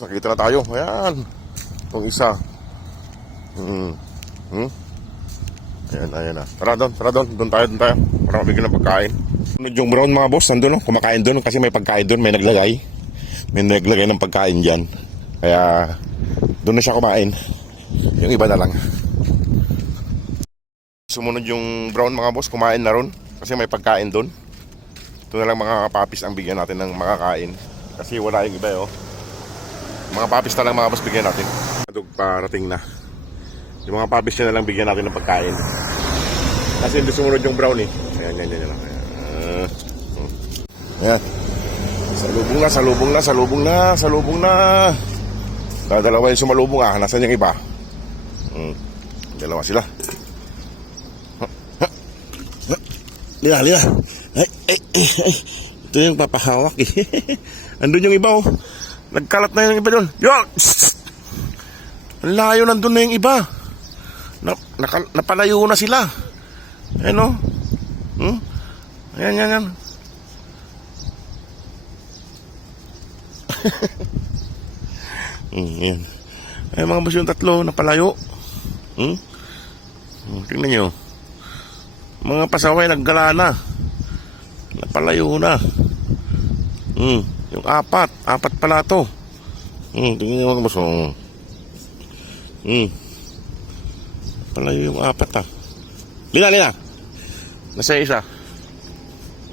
Nakita na tayo. Ayan. Itong isa. Ayan na. Tara doon. Doon tayo. Para mabigyan ng pagkain. Yung brown mga boss, nandun, no? Kumakain doon kasi may pagkain doon. May naglagay ng pagkain dyan. Kaya doon na siya kumain. Yung iba na lang. Sumunod yung brown mga boss, kumain na ron. Kasi may pagkain doon. Ito na lang mga papis ang bigyan natin ng makakain. Kasi wala yung iba, oh. Mga papis na lang mga boss bigyan natin. Parating na. Yung mga papis na lang bigyan natin ng pagkain. Kasi hindi sumunod yung brown, eh. Ayan. Ayan. Salubong na. Dalawa yung sumalubong, ah. Nasaan yung iba? Dalawa sila. Lila. Ay. Ito yung papahawak, eh. Andun yung iba, oh. Nagkalat na yung iba doon. Yo! Ang layo, nandun na yung iba. Napalayo na sila. Ayan, oh. Ayan. Ayan. Ay, mga boss yung tatlo, napalayo. Tingnan nyo. Mga pasaway, naggala na. Napalayo na. Yung apat pala to. Tingnan nyo mga boss. Palayo yung apat, ah. Lina. Nasa isa.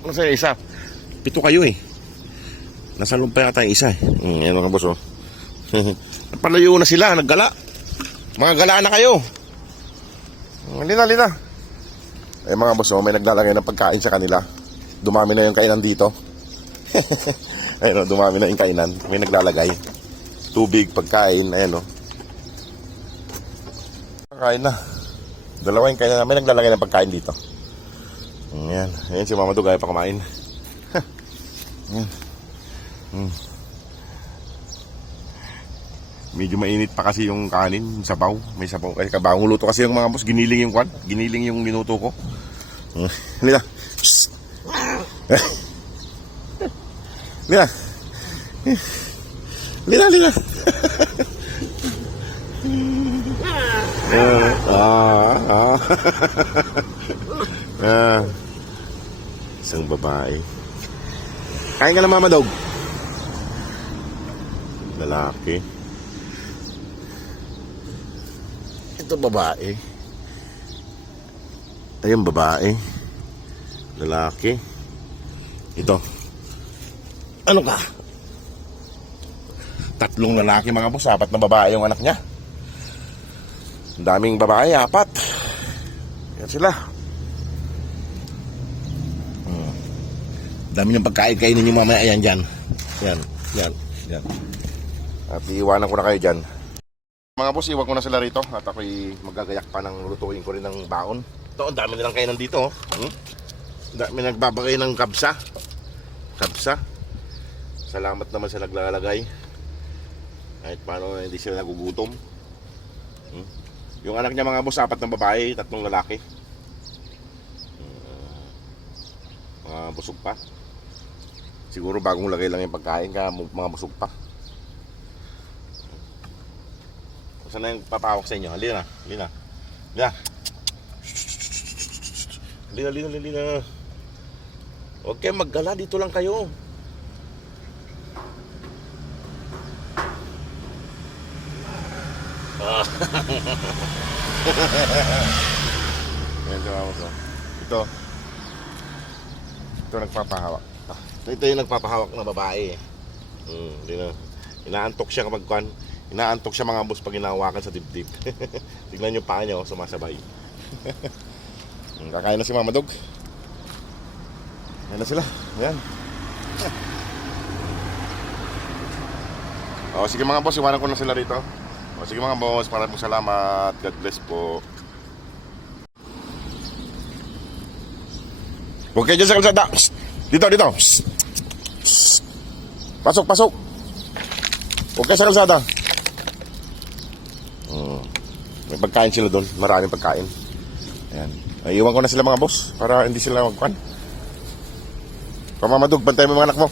7 kayo, eh. Nasa lumpay ata yung isa, eh. Yan mga boss, oh. Napalayo na sila, naggala. Mga gala na kayo. Lina. Eh mga boss, oh, may naglalagay ng pagkain sa kanila. Dumami na yung kainan dito. Ayun, oh, dumami na yung kainan. May naglalagay. Tubig, pagkain, ayun, oh. Kain na. Dalawa yung kainan. May naglalagay ng pagkain dito. Ayan si Mama Dug, ayaw pa kumain. Medyo mainit pa kasi yung kanin, sabaw. May sabaw. Kasi kabagong luto kasi yung mga boss. Giniling yung kwan. Giniling yung minuto ko. Lila. Lila. Isang babae. Kain ka na, Mama Dog. Lalaki. Ito babae. Ayun babae. Lalaki. Ito. Ano ka? 3 lalaki mga boss, 4 na babae yung anak niya. Ang daming babae, 4. Yan sila. Dami ng pagkain kainin nyo mamaya. Ayan dyan. Yan. At iiwanan ko na kayo dyan. Mga boss, iwan ko na sila rito. At ako'y magagayak pa ng lutuin ko rin ng baon. Ito, ang dami nilang kainan dito, oh. Dami nagbabagay ng kabsa. Salamat naman sa naglalagay. Kahit paano hindi sila nagugutom. Yung anak niya mga boss, 4 na babae, 3 lalaki. Mga busog pa. Siguro bagong lagay lang yung pagkain, kaya mga busog pa. Saan na yung papawak sa inyo? Halina. Lina. Huwag kayo maggala, dito lang kayo. Ayan, ito nagpapahawak. Ito yung nagpapahawak na babae, eh. Inaantok siya kapag kwan. Inaantok siya mga boss pag hinahawakan sa dibdib. Tignan yung paa niya, oh, sumasabay. Kakain na si Mama Dog. Ayan na sila. Ayan. Sige mga boss, iwanan ko na sila rito. Sige mga boss, maraming salamat. God bless po. Huwag kayo dyan sa kalsada. Dito. Pasok. Huwag kayo sa kalsada. May pagkain sila doon. Maraming pagkain. Ayan. Iwan ko na sila mga boss para hindi sila magkuhan. Pamamadug, bantay mo mga anak mo.